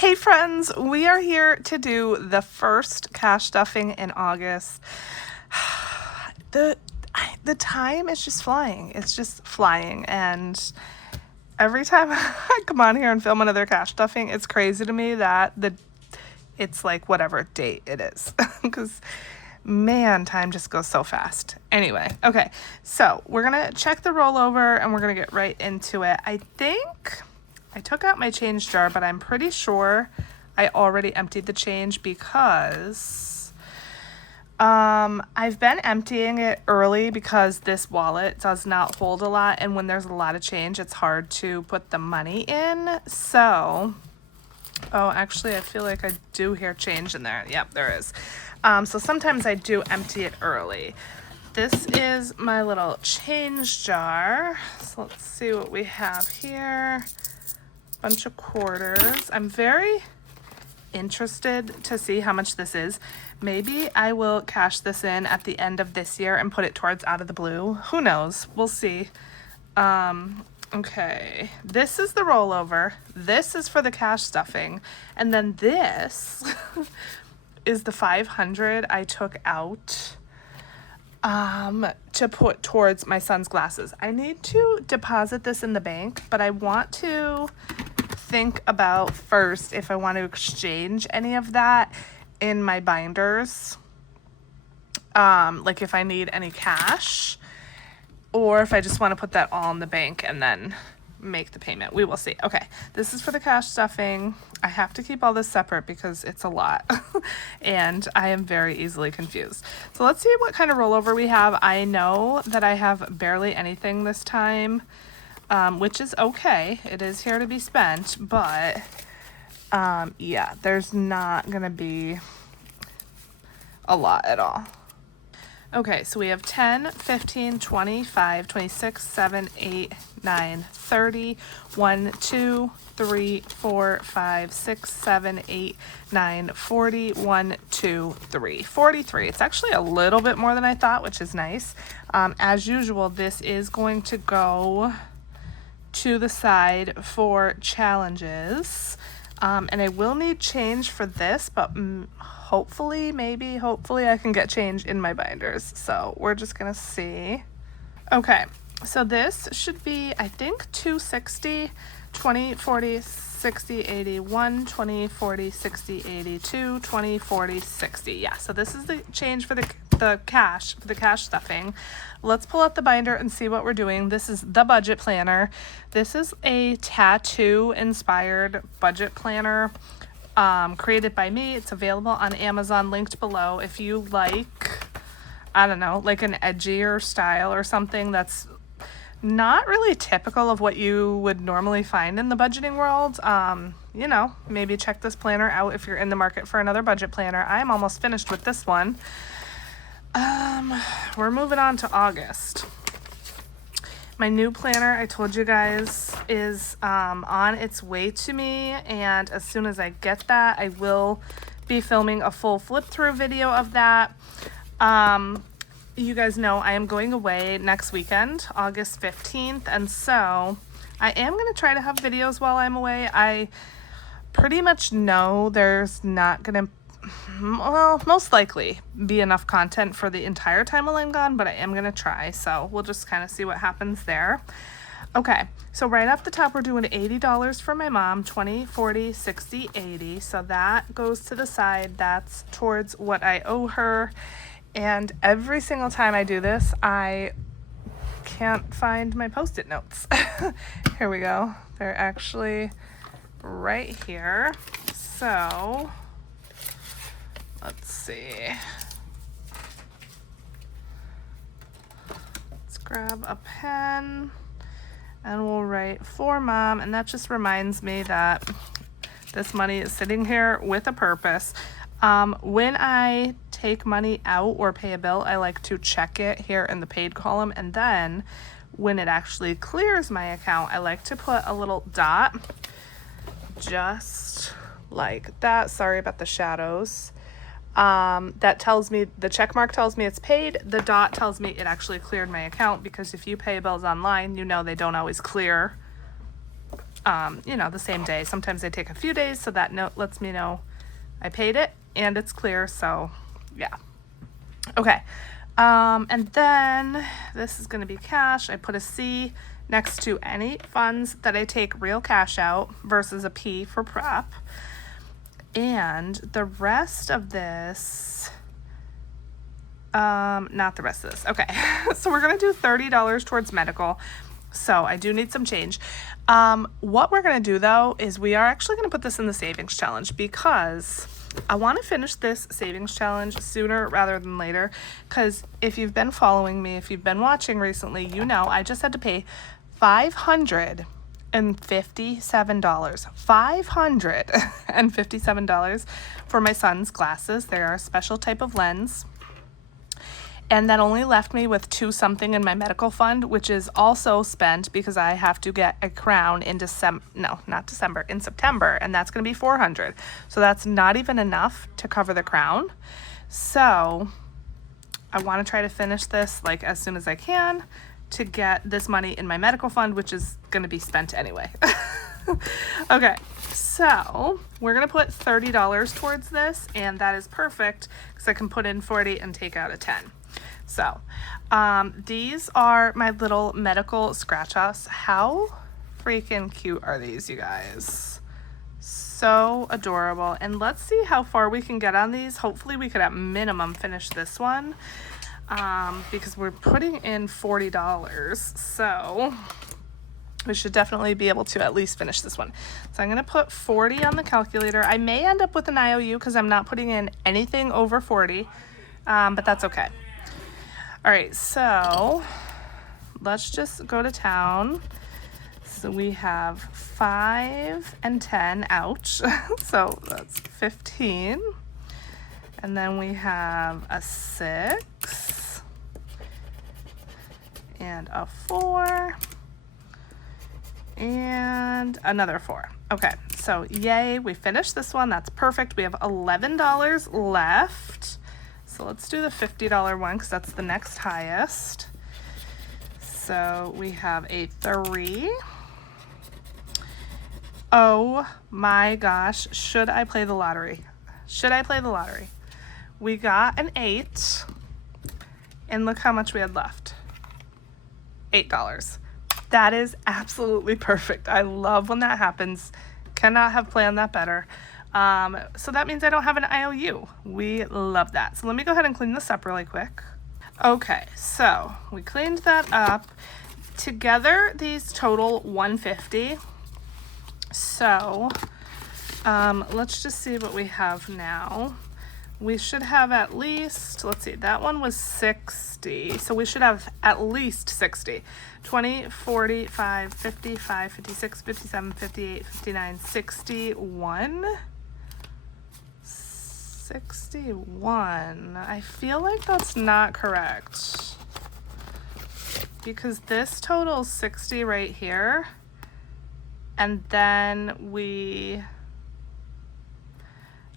Hey friends, we are here to do the first cash stuffing in August. The time is just flying. It's just flying, and every time I come on here and film another cash stuffing, it's crazy to me that it's like whatever date it is because man, time just goes so fast. Anyway, okay, so we're gonna check the rollover and we're gonna get right into it. I think I took out my change jar, but I'm pretty sure I already emptied the change because I've been emptying it early because this wallet does not hold a lot, and when there's a lot of change, it's hard to put the money in. So, oh, actually, I feel like I do hear change in there. Yep, there is. So sometimes I do empty it early. This is my little change jar. So let's see what we have here. Bunch of quarters. I'm very interested to see how much this is. Maybe I will cash this in at the end of this year and put it towards Out of the Blue. Who knows? We'll see. Okay, this is the rollover. This is for the cash stuffing. And then this is the 500 I took out to put towards my son's glasses. I need to deposit this in the bank, but I want to think about first if I want to exchange any of that in my binders, like if I need any cash, or if I just want to put that all in the bank and then make the payment. We will see. Okay, this is for the cash stuffing. I have to keep all this separate because it's a lot and I am very easily confused. So let's see what kind of rollover we have. I know that I have barely anything this time, which is okay. It is here to be spent, but yeah, there's not gonna be a lot at all. Okay, so we have 10, 15, 25, 26, 7, 8, 9, 30, 1, 2, 3, 4, 5, 6, 7, 8, 9, 40, 1, 2, 3, 43. It's actually a little bit more than I thought, which is nice. As usual, this is going to go to the side for challenges. And I will need change for this, but hopefully I can get change in my binders. So we're just gonna see. Okay, so this should be, I think, 260, 20, 40, 60, 80, 1, 20, 40, 60, 82, 20, 40, 60. Yeah, so this is the change for the cash stuffing. Let's pull out the binder and see what we're doing. This is the budget planner. This is a tattoo inspired budget planner created by me. It's available on Amazon, linked below. If you like, I don't know, like an edgier style or something that's not really typical of what you would normally find in the budgeting world, you know, maybe check this planner out if you're in the market for another budget planner. I'm almost finished with this one. We're moving on to August. My new planner, I told you guys, is on its way to me, and as soon as I get that, I will be filming a full flip through video of that. You guys know I am going away next weekend, August 15th, and so I am going to try to have videos while I'm away. I pretty much know there's not going to, well, most likely be enough content for the entire time while I'm gone, but I am going to try, so we'll just kind of see what happens there. Okay, so right off the top, we're doing $80 for my mom, 20, 40, 60, 80, so that goes to the side. That's towards what I owe her. And every single time I do this, I can't find my Post-it notes. Here we go. They're actually right here. So let's see. Let's grab a pen and we'll write for mom. And that just reminds me that this money is sitting here with a purpose. When I take money out or pay a bill, I like to check it here in the paid column, and then when it actually clears my account, I like to put a little dot just like that. Sorry about the shadows. That tells me, the check mark tells me it's paid. The dot tells me it actually cleared my account, because if you pay bills online, you know they don't always clear you know, the same day. Sometimes they take a few days, so that note lets me know I paid it and it's clear. So yeah. Okay. And then this is going to be cash. I put a C next to any funds that I take real cash out versus a P for prep. And the rest of this, not the rest of this. Okay. So we're going to do $30 towards medical. So I do need some change. What we're going to do though, is we are actually going to put this in the savings challenge because I want to finish this savings challenge sooner rather than later. Because if you've been following me, if you've been watching recently, you know, I just had to pay $557. $557 for my son's glasses. They are a special type of lens. And that only left me with $2 something in my medical fund, which is also spent because I have to get a crown in December, no, not December, in September, and that's going to be $400. So that's not even enough to cover the crown. So I want to try to finish this like as soon as I can to get this money in my medical fund, which is going to be spent anyway. Okay, so we're going to put $30 towards this, and that is perfect because I can put in 40 and take out a 10. So these are my little medical scratch-offs. How freaking cute are these, you guys? So adorable. And let's see how far we can get on these. Hopefully we could at minimum finish this one because we're putting in $40. So we should definitely be able to at least finish this one. So I'm going to put 40 on the calculator. I may end up with an IOU because I'm not putting in anything over 40, but that's okay. All right, so let's just go to town. So we have 5 and 10, ouch. So that's 15. And then we have a 6 and a 4 and another 4. Okay, so yay, we finished this one. That's perfect. We have $11 left. So let's do the $50 one because that's the next highest. So we have a 3. Oh my gosh, should I play the lottery? Should I play the lottery? We got an 8, and look how much we had left. $8. That is absolutely perfect. I love when that happens. Cannot have planned that better. So that means I don't have an IOU. We love that. So let me go ahead and clean this up really quick. Okay, so we cleaned that up. Together, these total $150. So let's just see what we have now. We should have at least, let's see, that one was 60. So we should have at least 60. 20, 45, 55, 56, 57, 58, 59, 61. 61. I feel like that's not correct because this totals 60 right here, and then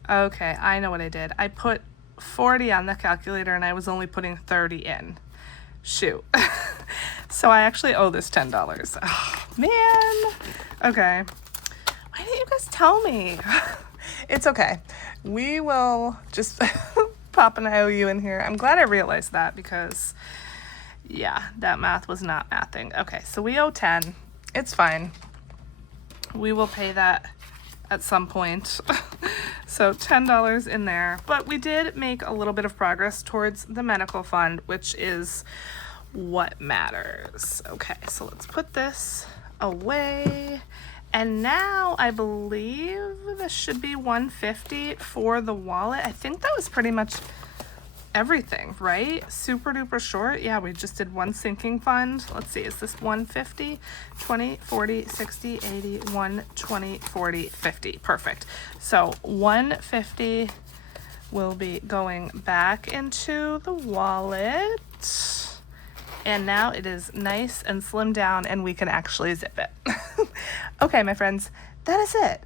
okay, I know what I did. I put 40 on the calculator and I was only putting 30 in. Shoot. So I actually owe this $10. Oh, man. Okay. Why didn't you guys tell me? It's okay. We will just pop an IOU in here. I'm glad I realized that because, yeah, that math was not mathing. Okay, so we owe 10. It's fine. We will pay that at some point. So $10 in there. But we did make a little bit of progress towards the medical fund, which is what matters. Okay, so let's put this away. And now I believe this should be $150 for the wallet. I think that was pretty much everything, right? Super duper short. Yeah, we just did one sinking fund. Let's see, is this 150, 20, 40, 60, 80, 120, 40, 50. Perfect. So 150 will be going back into the wallet. And now it is nice and slimmed down and we can actually zip it. Okay, my friends, that is it.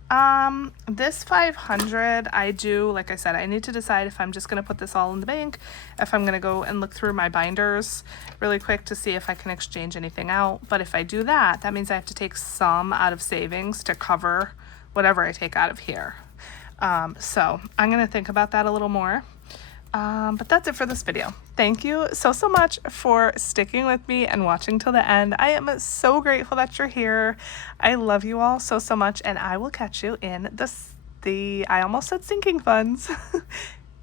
This 500, I do, like I said, I need to decide if I'm just going to put this all in the bank, if I'm going to go and look through my binders really quick to see if I can exchange anything out. But if I do that, that means I have to take some out of savings to cover whatever I take out of here. So I'm going to think about that a little more. But that's it for this video. Thank you so much for sticking with me and watching till the end. I am so grateful that you're here. I love you all so much, and I will catch you in I almost said sinking funds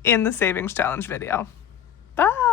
in the savings challenge video. Bye.